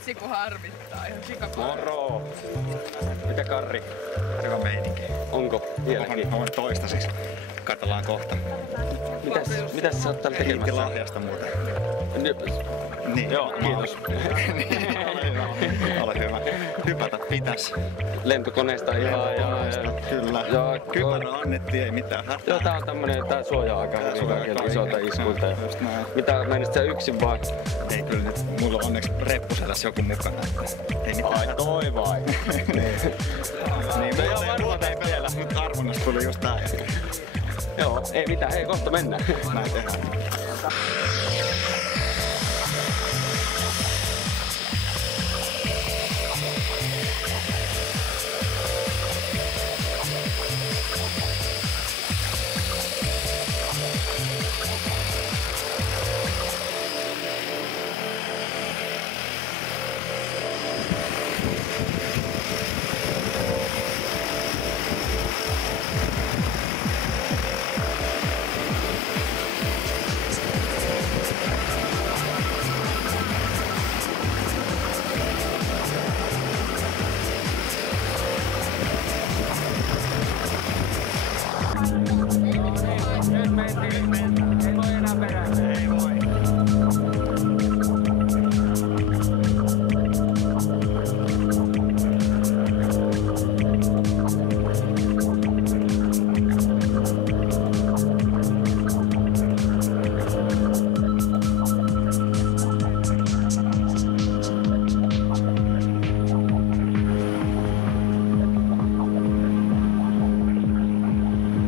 Vitsi kun harmittaa, ihan sikapaa. Moro! Mitä Karri? Hyvä meininki. Onko vieläkin? On toistaiseksi. Katsellaan kohta. Mitäs sä oot täällä tekemässä? Kiitti lahjasta muuten. Niin. Joo, kiitos. Ole hyvä. Hypätä pitäis. Lentokoneesta ihan ja... Kyllä. Ja Kypärä annettiin, ei mitään hätää. joo, tää on tämmönen suoja-aika hyvin kaikilta isolta iskulta. Mitä menisit sä yksin vai? Ei kyllä nyt, mulla on onneksi reppuselässä joku mukana. Ei mitään hätää. Toi vai? Niin, muuten ei vielä, mutta arvonnasta tuli just tää. Joo, ei mitään, hei kohta mennään. Näin tehdään.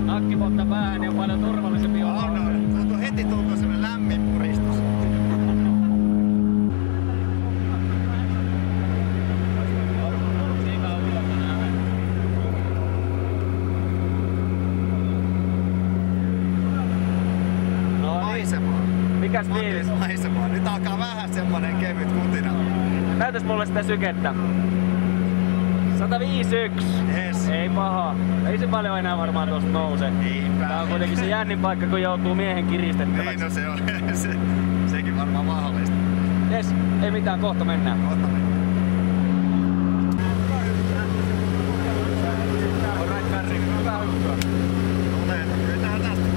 Nakkipotta päähän ja paljon turvallisempi on. Heti tuntuu semmonen lämmin puristus. Maisemaa. Mikäs fiilis? Maisemaa. Nyt alkaa vähän semmonen kevyt kutina. Näytäs mulle sitä sykettä. 151. Yes. Ei paha. Ei se paljon enää varmaan tosta nouse. Niinpä. Tää on kuitenkin se jännin paikka, kun joutuu miehen kiristettäväksi. Niin, no se on. Sekin varmaan mahdollista. Jes, ei mitään, kohta mennään. Kohta mennään. Alright, Karri, hyvää hyppyä. Kytään tästä.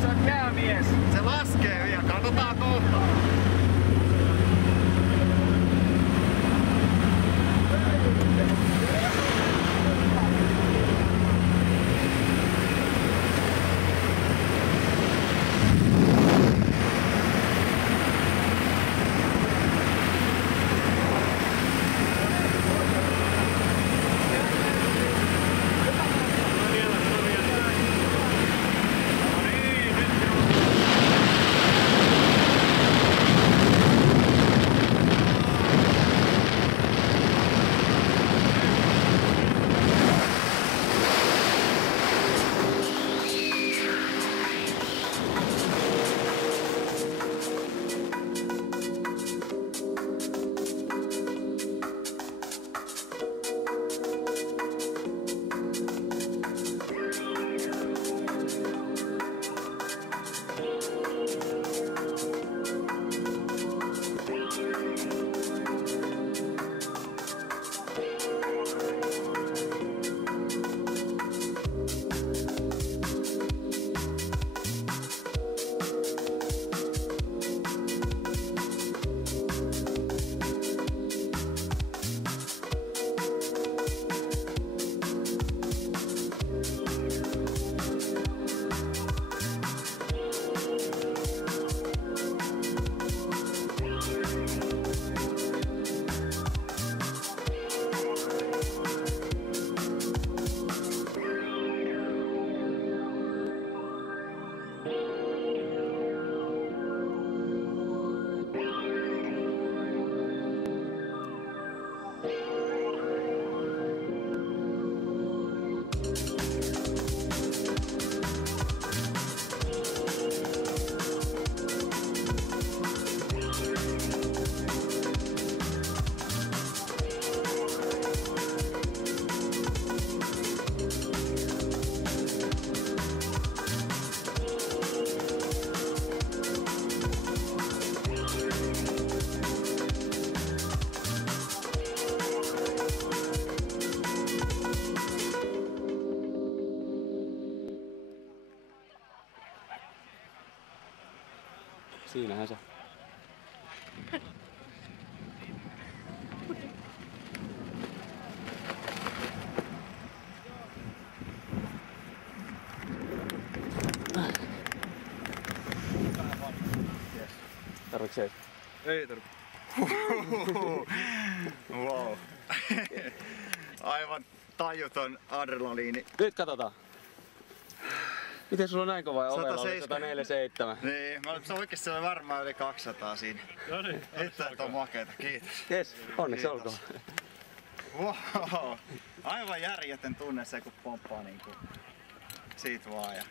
Se on käämies. Se laskee vielä, katsotaan kohta. Siinähän se. Tarviks se? Ei tarvi. Wow. Aivan tajuton adrenaliini. Nyt katsotaan. Miten sulla on näin kova ja ovella oli 147. 147? Niin, se oikeesti oli varmaan yli 200 siinä. No niin, Että on makeeta, kiitos. Jes, onneksi olkoon. Wow. Aivan järjetön tunne se, kun pomppaa niinku siitä vaan. Ja